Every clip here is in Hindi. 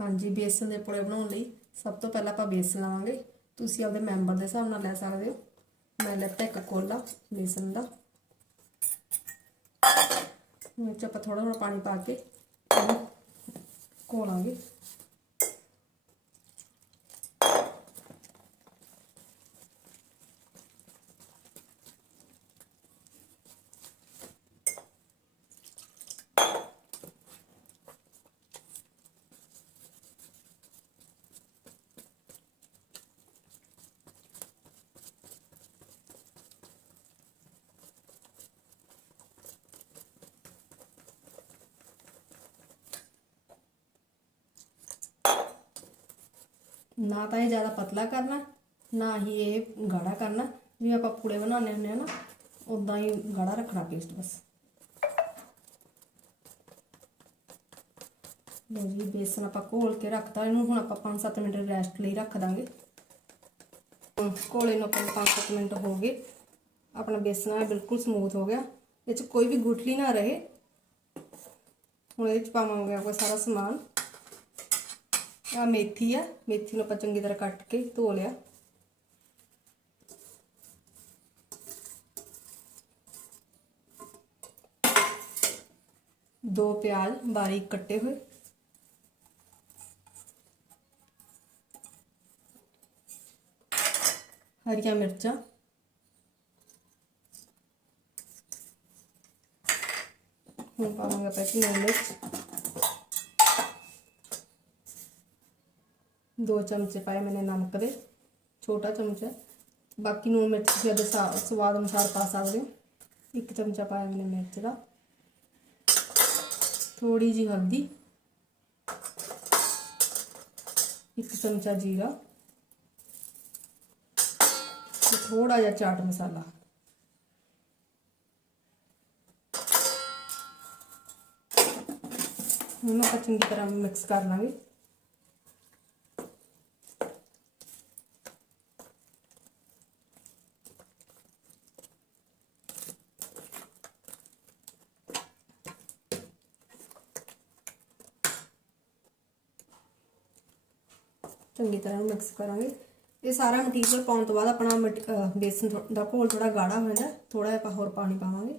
ਹਾਂਜੀ, ਬੇਸਨ ਦੇ ਪੂੜੇ ਬਣਾਉਣ ਲਈ ਸਭ ਤੋਂ ਪਹਿਲਾਂ ਆਪਾਂ ਬੇਸਨ ਲਵਾਂਗੇ। ਤੁਸੀਂ ਆਪਦੇ ਮੈਂਬਰ ਦੇ ਹਿਸਾਬ ਨਾਲ ਲੈ ਸਕਦੇ ਹੋ। ਮੈਂ ਲੈਤਾ ਇੱਕ ਕੋਲਾ ਬੇਸਨ ਦਾ। ਵਿੱਚ ਆਪਾਂ ਥੋੜਾ ਥੋੜਾ ਪਾਣੀ ਪਾ ਕੇ ਘੋਲਾਂਗੇ। ਨਾ ਤਾਂ ਇਹ ਜ਼ਿਆਦਾ ਪਤਲਾ ਕਰਨਾ, ਨਾ ਹੀ ਇਹ ਗਾੜਾ ਕਰਨਾ। ਜਿਵੇਂ ਆਪਾਂ ਪੂੜੇ ਬਣਾਉਂਦੇ ਹੁੰਦੇ ਆ ਨਾ ਉਦਾਂ ਹੀ ਗਾੜਾ ਰੱਖਣਾ ਪੇਸਟ ਬਸ। ਲੋ ਜੀ, ਬੇਸਨ ਆਪਾਂ ਘੋਲ ਕੇ ਰੱਖਤਾ। ਇਹਨੂੰ ਹੁਣ ਆਪਾਂ 5-7 ਮਿੰਟ ਰੈਸਟ ਲਈ ਰੱਖ ਦਾਂਗੇ। ਘੋਲੇ ਨੂੰ ਆਪਾਂ 5-7 ਮਿੰਟ ਹੋ ਗਏ। ਆਪਣਾ ਬੇਸਨ ਆ ਬਿਲਕੁਲ ਸਮੂਥ ਹੋ ਗਿਆ। ਇਹ ਚ ਕੋਈ ਵੀ ਗੁਠਲੀ ਨਾ ਰਹੇ। ਹੁਣ ਇਹ ਚ ਪਾਵਾਂਗੇ ਆਪਾਂ ਸਾਰਾ ਸਮਾਨ। ਆ ਮੇਥੀ ਆ ਮੇਥੀ ਨੂੰ ਆਪਾਂ ਚੰਗੀ ਤਰ੍ਹਾਂ ਕੱਟ ਕੇ ਧੋ ਲਿਆ ਦੋ ਪਿਆਜ਼ ਬਾਰੀਕ ਕੱਟੇ ਹੋਏ ਹਰੀਆਂ ਮਿਰਚਾਂ ਹੁਣ ਪਾਵਾਂਗੇ ਆਪਾਂ ਇਸ ਨੂੰ दो चमचे पाए मैंने नमक के छोटा चमचा, बाकी नून मिर्च तुसीं स्वाद अनुसार पा सकते हो। एक चमचा पाया मैंने मिर्च का थोड़ी जी हल्दी, एक चमचा जीरा थोड़ा जहा चाट मसाला। इन्हों चंकी तरह मिक्स कर लेंगे। ਚੰਗੀ ਤਰ੍ਹਾਂ ਮਿਕਸ ਕਰਾਂਗੇ। ਇਹ ਸਾਰਾ ਮਟੀਰੀਅਲ ਪਾਉਣ ਤੋਂ ਬਾਅਦ ਆਪਣਾ ਮਟ- ਬੇਸਨ ਥੋ- ਦਾ ਘੋਲ ਥੋੜਾ ਗਾੜਾ ਹੋ ਜਾਂਦਾ ਥੋੜਾ ਜਿਹਾ ਆਪਾਂ ਹੋਰ ਪਾਣੀ ਪਾਵਾਂਗੇ।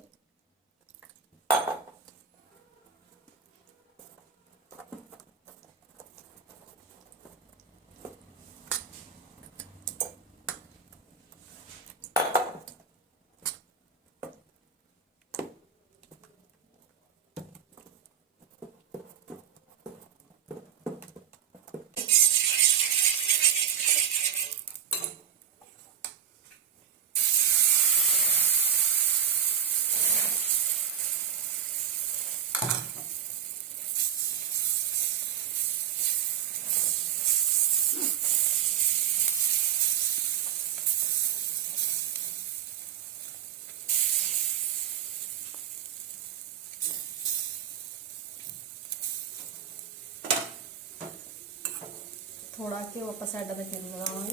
ಹಾಕಿ ವಾಪಸ್ ಅಡ್ಡದಕ್ಕೆ ನಾವು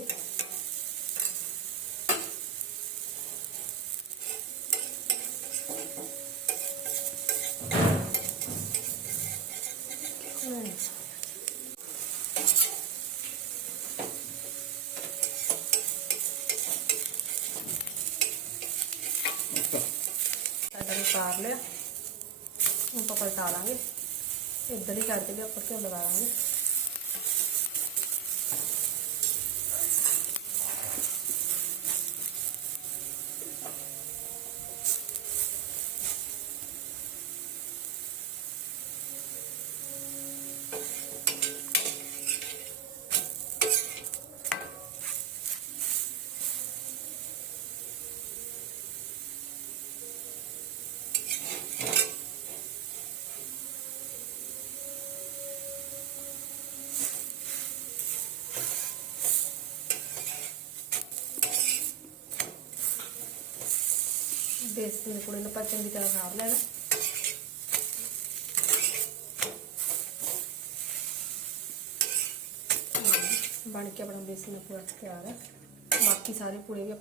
इधर उतार लिया पलटा लेंगे इधर ही करके भी लगा लेंगे बेसन पचंदी कलर का बन के अपना बेसन का पूरा तैयार है। बाकी सारे पूरे भी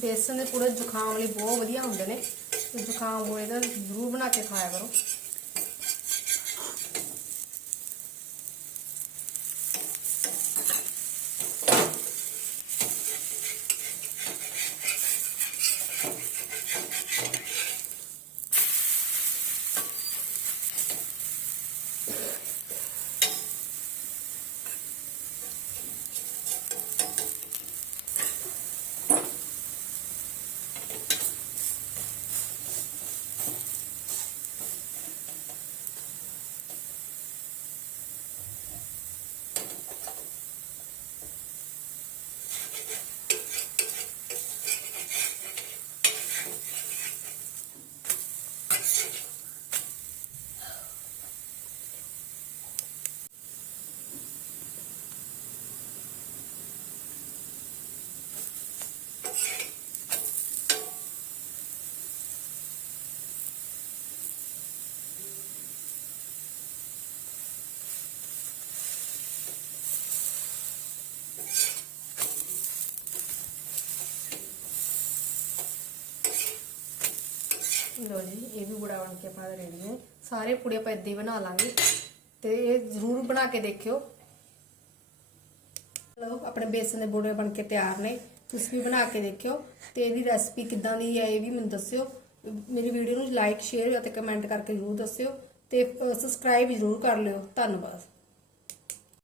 ਬੇਸਨ ਦੇ ਪੂੜੇ ਜ਼ੁਕਾਮ ਲਈ ਬਹੁਤ ਵਧੀਆ ਹੁੰਦੇ ਨੇ। ਤੇ ਜ਼ੁਕਾਮ ਹੋਏ ਤਾਂ ਜ਼ਰੂਰ ਬਣਾ ਕੇ ਖਾਇਆ ਕਰੋ। ਲੋ ਜੀ, ਇਹ ਵੀ ਬੁੜਾ ਬਣ ਕੇ ਆਪਣਾ ਰੈਡੀ ਹੈ। ਸਾਰੇ ਪੂੜੇ ਆਪਾਂ ਏਦਾਂ ਹੀ ਬਣਾ ਲਾਂਗੇ। ਤੇ ਇਹ ਜ਼ਰੂਰ ਬਣਾ ਕੇ ਦੇਖਿਓ। ਲੋ ਆਪਣੇ ਬੇਸਨ ਦੇ ਬੂੜੇ ਬਣ ਕੇ ਤਿਆਰ ਨੇ। ਤੁਸੀਂ ਵੀ ਬਣਾ ਕੇ ਦੇਖਿਓ। ਤੇ ਇਹਦੀ ਰੈਸਪੀ ਕਿੱਦਾਂ ਦੀ ਹੈ, ਇਹ ਵੀ ਮੈਨੂੰ ਦੱਸਿਓ। ਮੇਰੀ ਵੀਡੀਓ ਨੂੰ ਲਾਈਕ ਸ਼ੇਅਰ ਅਤੇ ਕਮੈਂਟ ਕਰਕੇ ਜ਼ਰੂਰ ਦੱਸਿਓ। ਤੇ ਸਬਸਕ੍ਰਾਈਬ ਜ਼ਰੂਰ ਕਰ ਲਿਓ। ਧੰਨਵਾਦ।